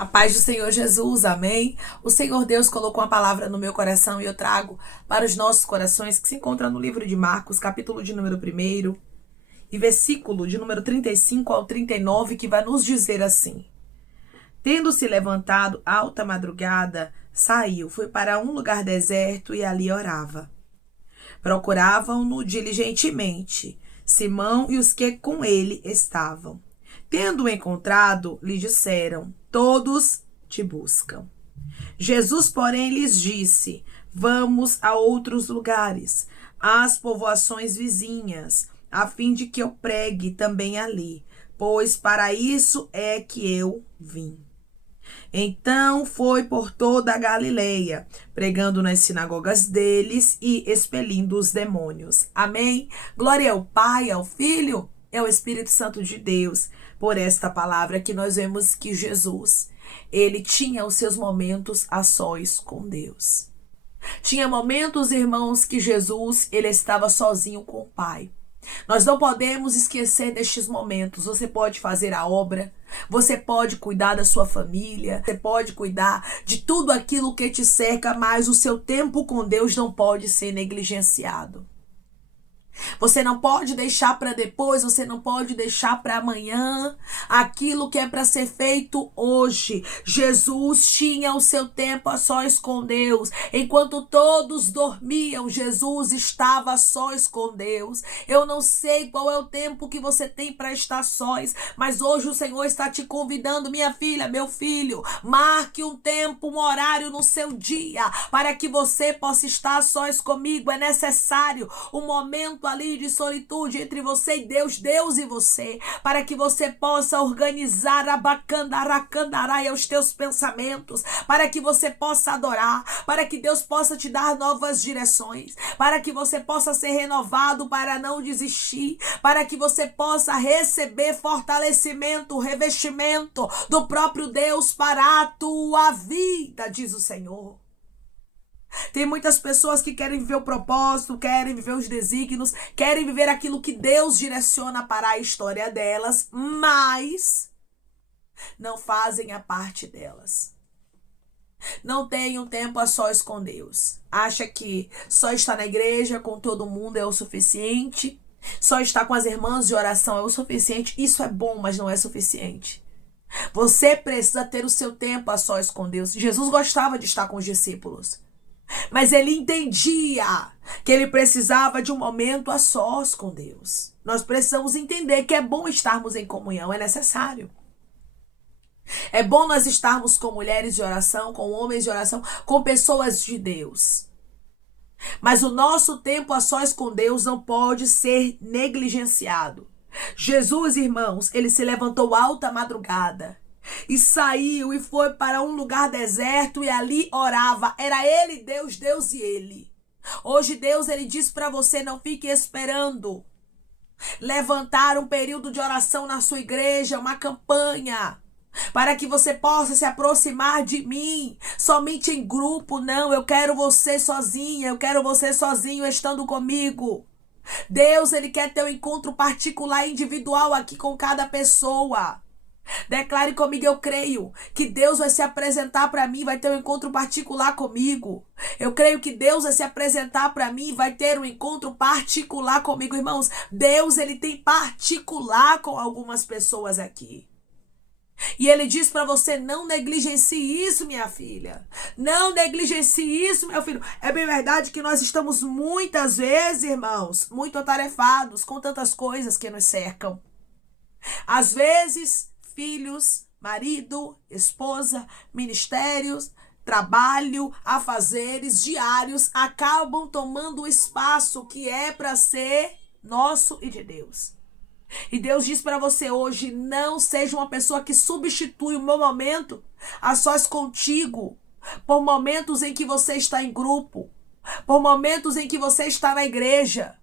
A paz do Senhor Jesus, amém? O Senhor Deus colocou uma palavra no meu coração e eu trago para os nossos corações, que se encontra no livro de Marcos, capítulo de número 1 e versículo de número 35 ao 39, que vai nos dizer assim: Tendo-se levantado alta madrugada, saiu, foi para um lugar deserto e ali orava. Procuravam-no diligentemente, Simão e os que com ele estavam. Tendo-o encontrado, lhe disseram: Todos te buscam. Jesus, porém, lhes disse: Vamos a outros lugares, às povoações vizinhas, a fim de que eu pregue também ali, pois para isso é que eu vim. Então foi por toda a Galileia, pregando nas sinagogas deles e expelindo os demônios. Amém? Glória ao Pai, ao Filho e ao Espírito Santo de Deus. Por esta palavra que nós vemos que Jesus, ele tinha os seus momentos a sós com Deus. Tinha momentos, irmãos, que Jesus, ele estava sozinho com o Pai. Nós não podemos esquecer destes momentos. Você pode fazer a obra, você pode cuidar da sua família, você pode cuidar de tudo aquilo que te cerca, mas o seu tempo com Deus não pode ser negligenciado. Você não pode deixar para depois, você não pode deixar para amanhã aquilo que é para ser feito hoje. Jesus tinha o seu tempo a sós com Deus. Enquanto todos dormiam, Jesus estava a sós com Deus. Eu não sei qual é o tempo que você tem para estar sós, mas hoje o Senhor está te convidando, minha filha, meu filho, marque um tempo, um horário no seu dia para que você possa estar a sós comigo. É necessário um momento ali de solitude entre você e Deus, Deus e você, para que você possa organizar abacandaracandaraia os teus pensamentos, para que você possa adorar, para que Deus possa te dar novas direções, para que você possa ser renovado, para não desistir, para que você possa receber fortalecimento, revestimento do próprio Deus para a tua vida, diz o Senhor. Tem muitas pessoas que querem viver o propósito, querem viver os desígnios, querem viver aquilo que Deus direciona para a história delas, mas não fazem a parte delas. Não tem um tempo a sós com Deus. Acha que só estar na igreja com todo mundo é o suficiente. Só estar com as irmãs de oração é o suficiente. Isso é bom, mas não é suficiente. Você precisa ter o seu tempo a sós com Deus. Jesus gostava de estar com os discípulos, mas ele entendia que ele precisava de um momento a sós com Deus. Nós precisamos entender que é bom estarmos em comunhão, é necessário. É bom nós estarmos com mulheres de oração, com homens de oração, com pessoas de Deus. Mas o nosso tempo a sós com Deus não pode ser negligenciado. Jesus, irmãos, ele se levantou alta madrugada e saiu e foi para um lugar deserto e ali orava. Era ele, Deus, Deus e ele. Hoje Deus, ele diz para você: não fique esperando levantar um período de oração na sua igreja, uma campanha, para que você possa se aproximar de mim somente em grupo. Não, eu quero você sozinha, eu quero você sozinho estando comigo. Deus, ele quer ter um encontro particular, individual aqui com cada pessoa. Declare comigo: eu creio que Deus vai se apresentar para mim, vai ter um encontro particular comigo. Eu creio que Deus vai se apresentar para mim, vai ter um encontro particular comigo. Irmãos, Deus, ele tem particular com algumas pessoas aqui. E ele diz para você: não negligencie isso, minha filha. Não negligencie isso, meu filho. É bem verdade que nós estamos muitas vezes, irmãos, muito atarefados com tantas coisas que nos cercam. Às vezes, filhos, marido, esposa, ministérios, trabalho, afazeres diários acabam tomando o espaço que é para ser nosso e de Deus. E Deus diz para você hoje: não seja uma pessoa que substitui o meu momento a sós contigo, por momentos em que você está em grupo, por momentos em que você está na igreja.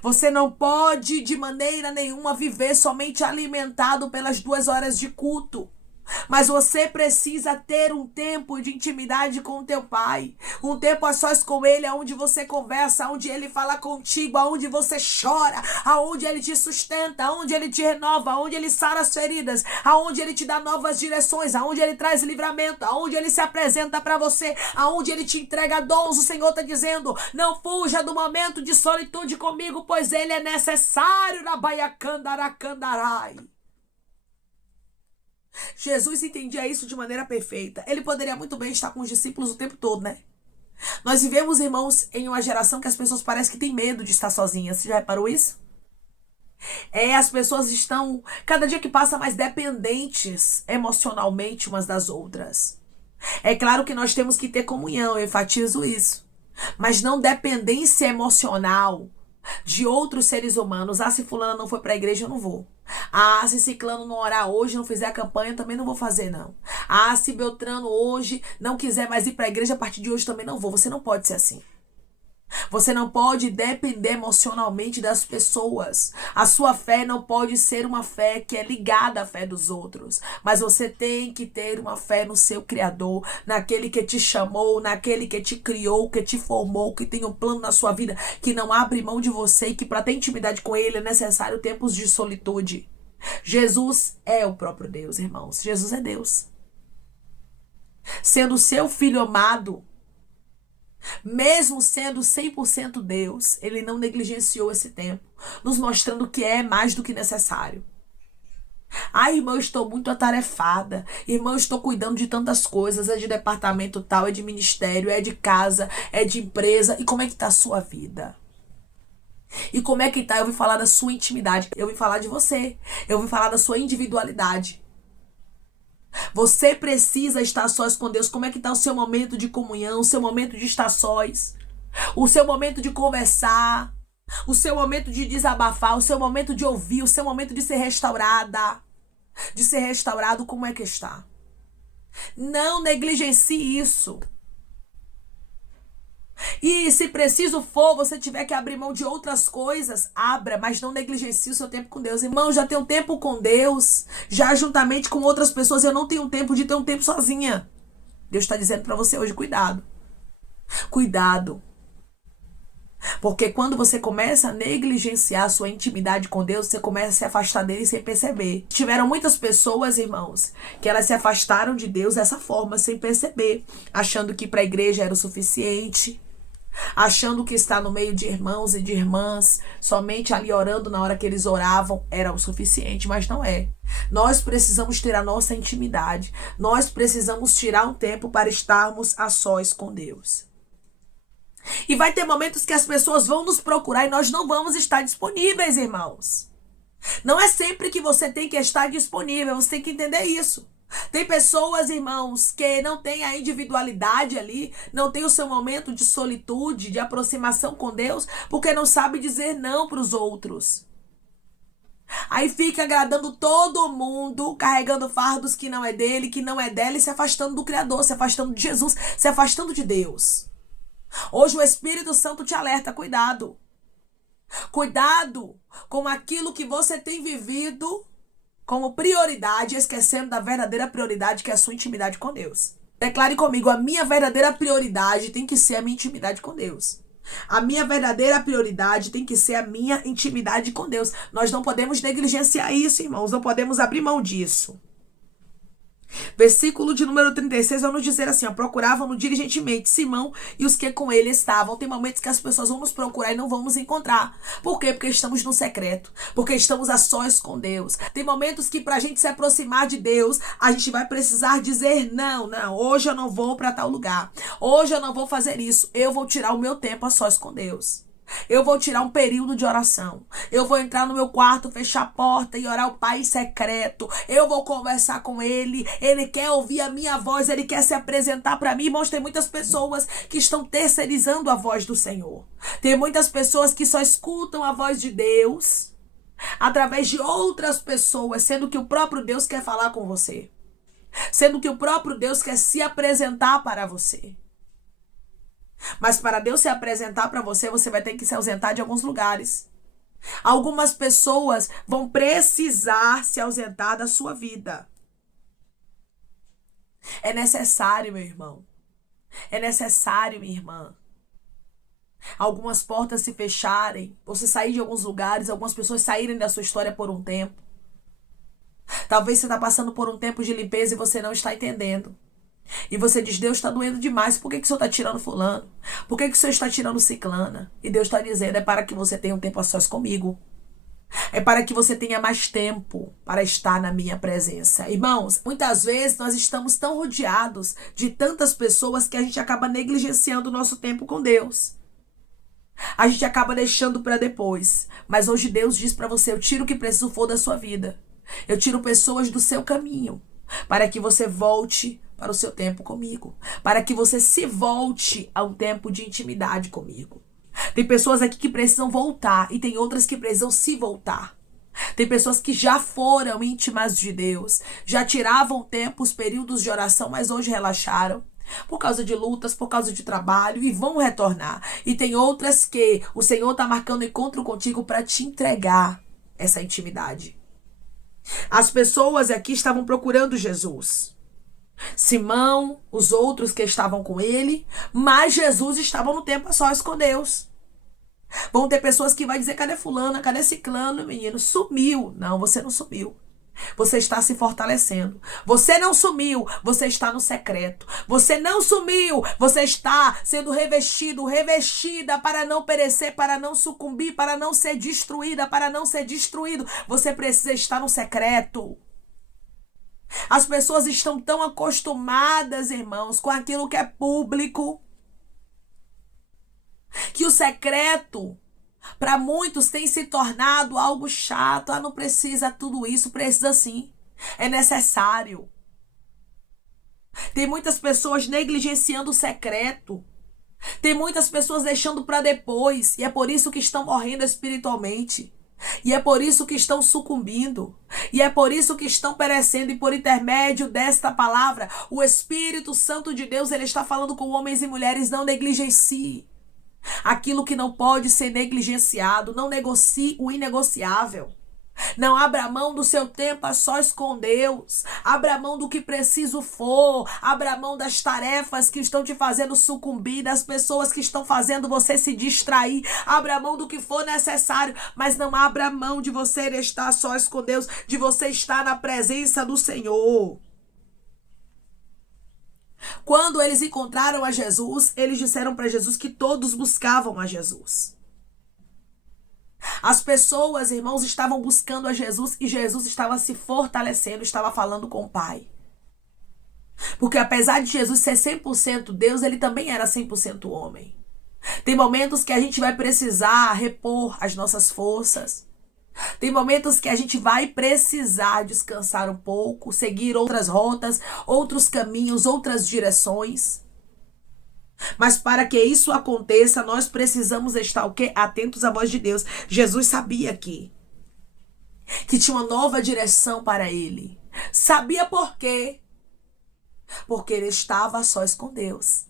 Você não pode de maneira nenhuma viver somente alimentado pelas 2 horas de culto. Mas você precisa ter um tempo de intimidade com o teu pai. Um tempo a sós com ele, onde você conversa, onde ele fala contigo, onde você chora, onde ele te sustenta, onde ele te renova, onde ele sara as feridas, onde ele te dá novas direções, onde ele traz livramento, onde ele se apresenta para você, onde ele te entrega dons. O Senhor está dizendo: não fuja do momento de solitude comigo, pois ele é necessário na Baiacandaracandarai. Jesus entendia isso de maneira perfeita. Ele poderia muito bem estar com os discípulos o tempo todo, né? Nós vivemos, irmãos, em uma geração que as pessoas parecem que têm medo de estar sozinhas. Você já reparou isso? As pessoas estão, cada dia que passa, mais dependentes emocionalmente umas das outras. É claro que nós temos que ter comunhão, eu enfatizo isso. Mas não dependência emocional de outros seres humanos. Se fulana não foi para a igreja, eu não vou. Se ciclano não orar hoje, não fizer a campanha, também não vou fazer, não. Se Beltrano hoje não quiser mais ir para a igreja, a partir de hoje também não vou. Você não pode ser assim. Você não pode depender emocionalmente das pessoas. A sua fé não pode ser uma fé que é ligada à fé dos outros. Mas você tem que ter uma fé no seu Criador, naquele que te chamou, naquele que te criou, que te formou, que tem um plano na sua vida, que não abre mão de você e que para ter intimidade com ele é necessário tempos de solitude. Jesus é o próprio Deus, irmãos. Jesus é Deus. Sendo seu filho amado, mesmo sendo 100% Deus, ele não negligenciou esse tempo, nos mostrando que é mais do que necessário. Irmão, eu estou muito atarefada. Irmão, eu estou cuidando de tantas coisas. É de departamento tal, é de ministério, é de casa, é de empresa. E como é que está a sua vida? E como é que está? Eu vim falar da sua intimidade. Eu vim falar de você. Eu vim falar da sua individualidade. Você precisa estar sós com Deus. Como é que está o seu momento de comunhão, o seu momento de estar sós, o seu momento de conversar, o seu momento de desabafar, o seu momento de ouvir, o seu momento de ser restaurada, de ser restaurado, como é que está? Não negligencie isso. E se preciso for, você tiver que abrir mão de outras coisas, abra, mas não negligencie o seu tempo com Deus. Irmão, já tenho tempo com Deus, já juntamente com outras pessoas, eu não tenho tempo de ter um tempo sozinha. Deus está dizendo para você hoje, cuidado. Cuidado. Porque quando você começa a negligenciar a sua intimidade com Deus, você começa a se afastar dele sem perceber. Tiveram muitas pessoas, irmãos, que elas se afastaram de Deus dessa forma, sem perceber, achando que ir para a igreja era o suficiente, achando que estar no meio de irmãos e de irmãs, somente ali orando na hora que eles oravam, era o suficiente, mas não é. Nós precisamos ter a nossa intimidade. Nós precisamos tirar um tempo para estarmos a sós com Deus. E vai ter momentos que as pessoas vão nos procurar e nós não vamos estar disponíveis, irmãos. Não é sempre que você tem que estar disponível, você tem que entender isso. Tem pessoas, irmãos, que não têm a individualidade ali, não tem o seu momento de solitude, de aproximação com Deus, porque não sabe dizer não para os outros. Aí fica agradando todo mundo, carregando fardos que não é dele, que não é dela, e se afastando do Criador, se afastando de Jesus, se afastando de Deus. Hoje o Espírito Santo te alerta, cuidado. Cuidado com aquilo que você tem vivido como prioridade, esquecendo da verdadeira prioridade, que é a sua intimidade com Deus. Declare comigo: a minha verdadeira prioridade tem que ser a minha intimidade com Deus. A minha verdadeira prioridade tem que ser a minha intimidade com Deus. Nós não podemos negligenciar isso, irmãos. Não podemos abrir mão disso. Versículo de número 36 vai nos dizer assim: procuravam-no diligentemente Simão e os que com ele estavam. Tem momentos que as pessoas vão nos procurar e não vão nos encontrar. Por quê? Porque estamos no secreto. Porque estamos a sós com Deus. Tem momentos que pra gente se aproximar de Deus, a gente vai precisar dizer: não, hoje eu não vou pra tal lugar. Hoje eu não vou fazer isso. Eu vou tirar o meu tempo a sós com Deus. Eu vou tirar um período de oração. Eu vou entrar no meu quarto, fechar a porta e orar ao Pai em secreto. Eu vou conversar com Ele. Ele quer ouvir a minha voz. Ele quer se apresentar para mim. Irmãos, tem muitas pessoas que estão terceirizando a voz do Senhor. Tem muitas pessoas que só escutam a voz de Deus através de outras pessoas, sendo que o próprio Deus quer falar com você. Sendo que o próprio Deus quer se apresentar para você. Mas para Deus se apresentar para você, você vai ter que se ausentar de alguns lugares. Algumas pessoas vão precisar se ausentar da sua vida. É necessário, meu irmão. É necessário, minha irmã. Algumas portas se fecharem, você sair de alguns lugares, algumas pessoas saírem da sua história por um tempo. Talvez você está passando por um tempo de limpeza e você não está entendendo. E você diz, Deus está doendo demais, por que o Senhor está tirando fulano? Por que o Senhor está tirando ciclana? E Deus está dizendo, é para que você tenha um tempo a sós comigo. É para que você tenha mais tempo para estar na minha presença. Irmãos, muitas vezes nós estamos tão rodeados de tantas pessoas que a gente acaba negligenciando o nosso tempo com Deus. A gente acaba deixando para depois. Mas hoje Deus diz para você, eu tiro o que preciso for da sua vida. Eu tiro pessoas do seu caminho para que você volte para o seu tempo comigo. Para que você se volte a um tempo de intimidade comigo. Tem pessoas aqui que precisam voltar e tem outras que precisam se voltar. Tem pessoas que já foram íntimas de Deus, já tiravam tempo, os períodos de oração, mas hoje relaxaram. Por causa de lutas, por causa de trabalho, e vão retornar. E tem outras que o Senhor está marcando encontro contigo para te entregar essa intimidade. As pessoas aqui estavam procurando Jesus. Simão, os outros que estavam com ele, mas Jesus estava no tempo a sós com Deus. Vão ter pessoas que vão dizer, cadê fulana, cadê ciclano, menino? Sumiu. Não, você não sumiu. Você está se fortalecendo. Você não sumiu, você está no secreto. Você não sumiu, você está sendo revestido, revestida para não perecer, para não sucumbir, para não ser destruída, para não ser destruído. Você precisa estar no secreto. As pessoas estão tão acostumadas, irmãos, com aquilo que é público, que o secreto para muitos tem se tornado algo chato. Ah, não precisa tudo isso, precisa sim. É necessário. Tem muitas pessoas negligenciando o secreto. Tem muitas pessoas deixando para depois. E é por isso que estão morrendo espiritualmente. E é por isso que estão sucumbindo. E é por isso que estão perecendo. E por intermédio desta palavra, o Espírito Santo de Deus, ele está falando com homens e mulheres, não negligencie aquilo que não pode ser negligenciado. Não negocie o inegociável. Não abra mão do seu tempo a sós com Deus. Abra mão do que preciso for. Abra mão das tarefas que estão te fazendo sucumbir, das pessoas que estão fazendo você se distrair. Abra mão do que for necessário, mas não abra mão de você estar a sós com Deus, de você estar na presença do Senhor. Quando eles encontraram a Jesus, eles disseram para Jesus que todos buscavam a Jesus. As pessoas, irmãos, estavam buscando a Jesus e Jesus estava se fortalecendo, estava falando com o Pai. Porque apesar de Jesus ser 100% Deus, ele também era 100% homem. Tem momentos que a gente vai precisar repor as nossas forças. Tem momentos que a gente vai precisar descansar um pouco, seguir outras rotas, outros caminhos, outras direções. Mas para que isso aconteça, nós precisamos estar o quê? Atentos à voz de Deus. Jesus sabia que tinha uma nova direção para ele. Sabia por quê? Porque ele estava a sós com Deus.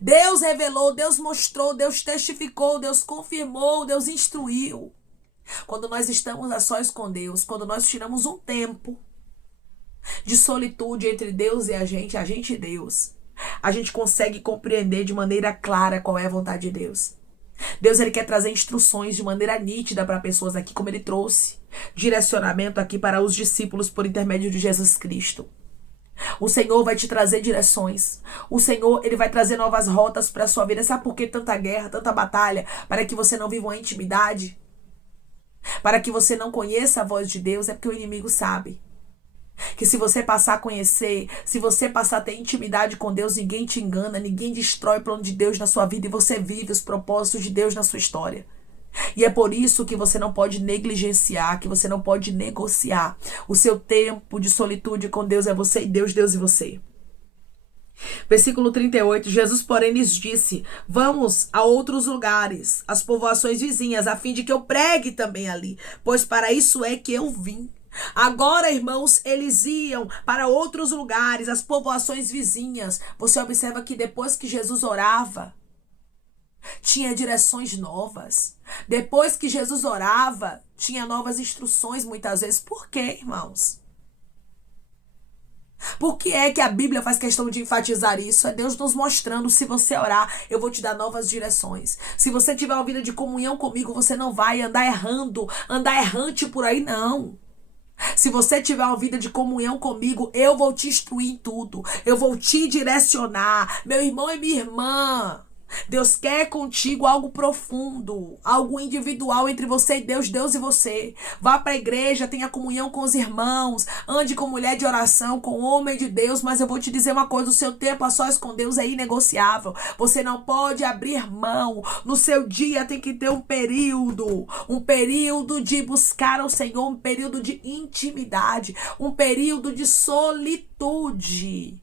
Deus revelou, Deus mostrou, Deus testificou, Deus confirmou, Deus instruiu. Quando nós estamos a sós com Deus, quando nós tiramos um tempo de solitude entre Deus e a gente e Deus, a gente consegue compreender de maneira clara qual é a vontade de Deus. Deus, ele quer trazer instruções de maneira nítida para pessoas aqui, como ele trouxe direcionamento aqui para os discípulos por intermédio de Jesus Cristo. O Senhor vai te trazer direções. O Senhor, ele vai trazer novas rotas para a sua vida. Sabe por que tanta guerra, tanta batalha? Para que você não viva uma intimidade? Para que você não conheça a voz de Deus? É porque o inimigo sabe que se você passar a conhecer, se você passar a ter intimidade com Deus, ninguém te engana, ninguém destrói o plano de Deus na sua vida e você vive os propósitos de Deus na sua história. E é por isso que você não pode negligenciar, que você não pode negociar. O seu tempo de solitude com Deus é você e Deus, Deus e você. Versículo 38, Jesus, porém, lhes disse, vamos a outros lugares, as povoações vizinhas, a fim de que eu pregue também ali, pois para isso é que eu vim. Agora, irmãos, eles iam para outros lugares, as povoações vizinhas. Você observa que depois que Jesus orava, tinha direções novas. Depois que Jesus orava, tinha novas instruções muitas vezes. Por quê, irmãos? Por que é que a Bíblia faz questão de enfatizar isso? É Deus nos mostrando, se você orar, eu vou te dar novas direções. Se você tiver uma vida de comunhão comigo, você não vai andar errando, andar errante por aí, não. Se você tiver uma vida de comunhão comigo, eu vou te instruir em tudo. Eu vou te direcionar. Meu irmão e minha irmã, Deus quer contigo algo profundo, algo individual entre você e Deus, Deus e você. Vá para a igreja, tenha comunhão com os irmãos, ande com mulher de oração, com homem de Deus, mas eu vou te dizer uma coisa, o seu tempo a sós com Deus é inegociável. Você não pode abrir mão. No seu dia tem que ter um período de buscar ao Senhor, um período de intimidade, um período de solitude.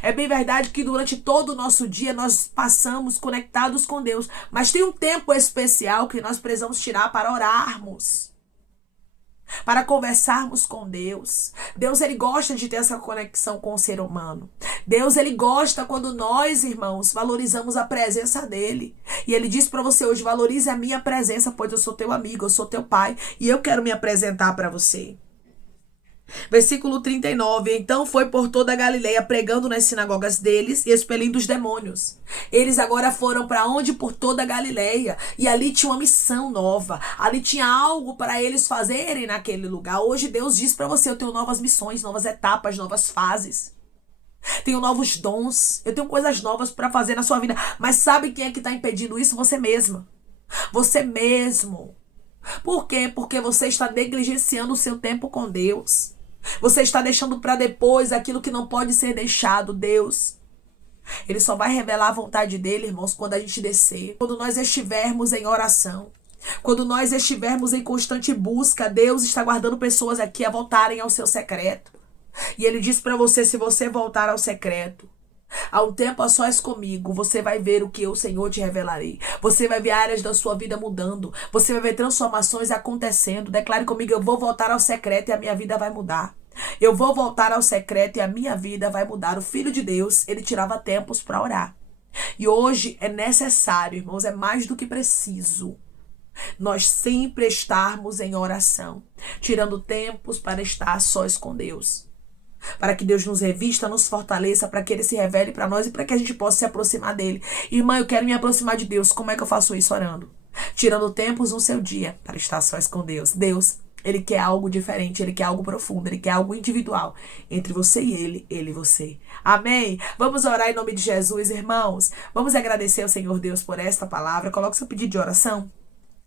É bem verdade que durante todo o nosso dia nós passamos conectados com Deus, mas tem um tempo especial que nós precisamos tirar para orarmos, para conversarmos com Deus. Deus, ele gosta de ter essa conexão com o ser humano. Deus, ele gosta quando nós, irmãos, valorizamos a presença dele. E ele diz para você hoje, valorize a minha presença, pois eu sou teu amigo, eu sou teu pai e eu quero me apresentar para você. Versículo 39, então foi por toda a Galileia pregando nas sinagogas deles e expelindo os demônios. Eles agora foram para onde? Por toda a Galileia. E ali tinha uma missão nova. Ali tinha algo para eles fazerem naquele lugar. Hoje Deus diz para você, eu tenho novas missões, novas etapas, novas fases. Tenho novos dons. Eu tenho coisas novas para fazer na sua vida. Mas sabe quem é que está impedindo isso? Você mesma. Você mesmo. Por quê? Porque você está negligenciando o seu tempo com Deus. Você está deixando para depois aquilo que não pode ser deixado. Deus, ele só vai revelar a vontade dele, irmãos, quando a gente descer. Quando nós estivermos em oração. Quando nós estivermos em constante busca. Deus está guardando pessoas aqui a voltarem ao seu secreto. E ele diz para você, se você voltar ao secreto, há um tempo a sós comigo, você vai ver o que eu, Senhor, te revelarei. Você vai ver áreas da sua vida mudando. Você vai ver transformações acontecendo. Declare comigo, eu vou voltar ao secreto e a minha vida vai mudar. Eu vou voltar ao secreto e a minha vida vai mudar. O Filho de Deus, ele tirava tempos para orar. E hoje é necessário, irmãos, é mais do que preciso nós sempre estarmos em oração, tirando tempos para estar sós com Deus. Para que Deus nos revista, nos fortaleça, para que Ele se revele para nós e para que a gente possa se aproximar dEle. Irmã, eu quero me aproximar de Deus. Como é que eu faço isso? Orando. Tirando tempos no seu dia para estar sós com Deus. Deus, Ele quer algo diferente, Ele quer algo profundo, Ele quer algo individual entre você e Ele e você. Amém? Vamos orar em nome de Jesus, irmãos. Vamos agradecer ao Senhor Deus por esta palavra. Coloque seu pedido de oração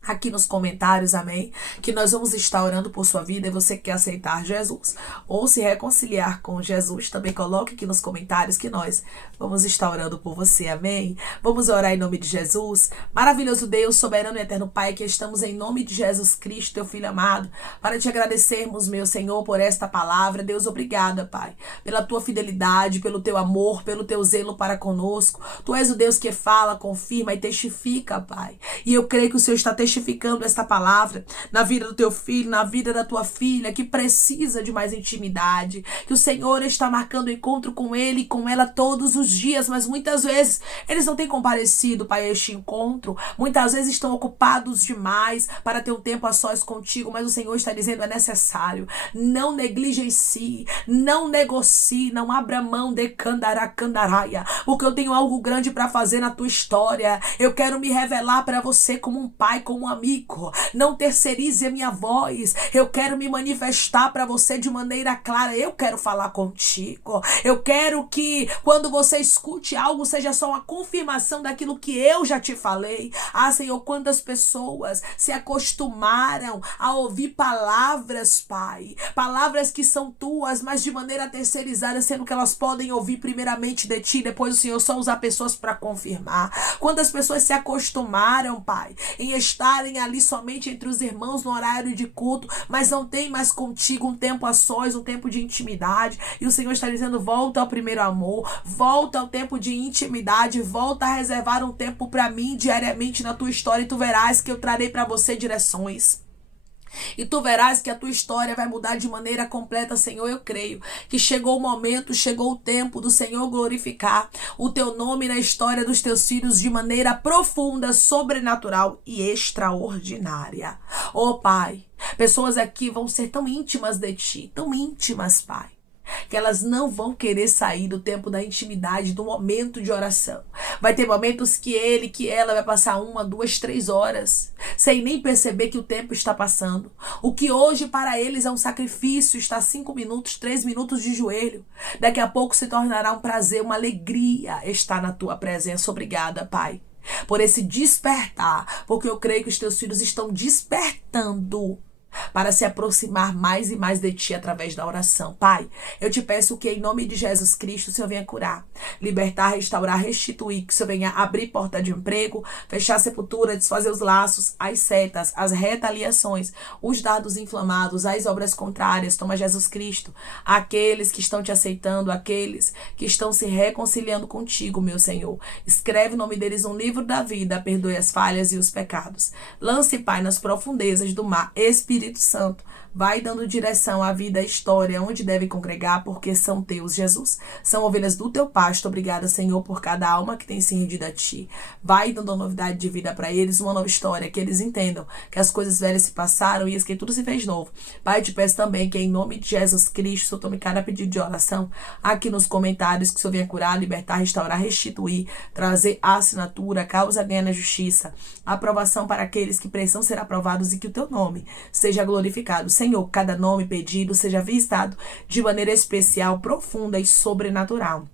aqui nos comentários, amém? Que nós vamos estar orando por sua vida e você quer aceitar Jesus ou se reconciliar com Jesus, também coloque aqui nos comentários que nós vamos estar orando por você, amém? Vamos orar em nome de Jesus. Maravilhoso Deus, soberano e eterno Pai, que estamos em nome de Jesus Cristo, teu Filho amado, para te agradecermos, meu Senhor, por esta palavra. Deus, obrigada, Pai, pela tua fidelidade, pelo teu amor, pelo teu zelo para conosco. Tu és o Deus que fala, confirma e testifica, Pai. E eu creio que o Senhor está testificando esta palavra na vida do teu filho, na vida da tua filha, que precisa de mais intimidade, que o Senhor está marcando encontro com ele e com ela todos os dias, mas muitas vezes eles não têm comparecido para este encontro, muitas vezes estão ocupados demais para ter um tempo a sós contigo, mas o Senhor está dizendo, é necessário, não negligencie, não negocie, não abra mão de candaraia, porque eu tenho algo grande para fazer na tua história. Eu quero me revelar para você como um pai, como um amigo. Não terceirize a minha voz. Eu quero me manifestar para você de maneira clara. Eu quero falar contigo. Eu quero que quando você escute algo seja só uma confirmação daquilo que eu já te falei. Ah, Senhor, quantas pessoas se acostumaram a ouvir palavras, Pai. Palavras que são tuas, mas de maneira terceirizada, sendo que elas podem ouvir primeiramente de ti, depois o Senhor só usar pessoas para confirmar. Quantas pessoas se acostumaram, Pai, em estarem ali somente entre os irmãos no horário de culto, mas não tem mais contigo um tempo a sós, um tempo de intimidade. E o Senhor está dizendo, volta ao primeiro amor, volta ao tempo de intimidade, volta a reservar um tempo para mim diariamente na tua história e tu verás que eu trarei para você direções. E tu verás que a tua história vai mudar de maneira completa, Senhor. Eu creio que chegou o momento, chegou o tempo do Senhor glorificar o teu nome na história dos teus filhos de maneira profunda, sobrenatural e extraordinária. Oh, Pai, pessoas aqui vão ser tão íntimas de ti, tão íntimas, Pai. que elas não vão querer sair do tempo da intimidade, do momento de oração. Vai ter momentos que ele, que ela vai passar 1, 2, 3 horas, sem nem perceber que o tempo está passando. O que hoje para eles é um sacrifício, está 5 minutos, 3 minutos de joelho. Daqui a pouco se tornará um prazer, uma alegria estar na tua presença. Obrigada, Pai, por esse despertar, porque eu creio que os teus filhos estão despertando para se aproximar mais e mais de Ti através da oração. Pai, eu te peço que em nome de Jesus Cristo o Senhor venha curar, libertar, restaurar, restituir, que o Senhor venha abrir porta de emprego, fechar a sepultura, desfazer os laços, as setas, as retaliações, os dardos inflamados, as obras contrárias. Toma, Jesus Cristo, aqueles que estão Te aceitando, aqueles que estão se reconciliando contigo, meu Senhor. Escreve o nome deles no livro da vida, perdoe as falhas e os pecados. Lance, Pai, nas profundezas do mar, Espírito Santo, vai dando direção à vida, à história, onde deve congregar, porque são teus, Jesus. São ovelhas do teu pasto. Obrigada, Senhor, por cada alma que tem se rendido a Ti. Vai dando uma novidade de vida para eles, uma nova história, que eles entendam que as coisas velhas se passaram e que tudo se fez novo. Pai, eu te peço também que em nome de Jesus Cristo, o Senhor tome cada pedido de oração aqui nos comentários, que o Senhor venha curar, libertar, restaurar, restituir, trazer a assinatura, causa ganha na justiça, aprovação para aqueles que precisam ser aprovados e que o teu nome seja glorificado. Senhor, cada nome pedido seja visitado de maneira especial, profunda e sobrenatural.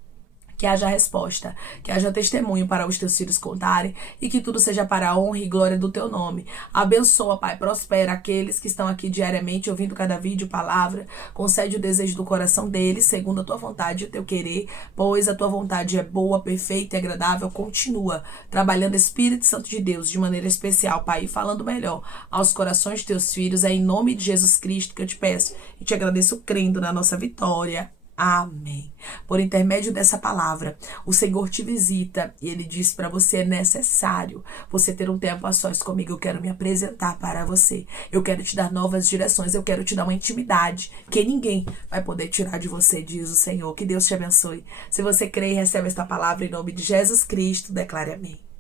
Que haja resposta, que haja testemunho para os teus filhos contarem e que tudo seja para a honra e glória do teu nome. Abençoa, Pai, prospera aqueles que estão aqui diariamente ouvindo cada vídeo, palavra. Concede o desejo do coração deles, segundo a tua vontade e o teu querer, pois a tua vontade é boa, perfeita e agradável. Continua trabalhando, Espírito Santo de Deus, de maneira especial, Pai, e falando melhor aos corações de teus filhos. É em nome de Jesus Cristo que eu te peço e te agradeço crendo na nossa vitória. Amém. Por intermédio dessa palavra, o Senhor te visita e Ele diz para você: é necessário você ter um tempo a sós comigo. Eu quero me apresentar para você. Eu quero te dar novas direções. Eu quero te dar uma intimidade que ninguém vai poder tirar de você, diz o Senhor. Que Deus te abençoe. Se você crê e recebe esta palavra em nome de Jesus Cristo, declare amém.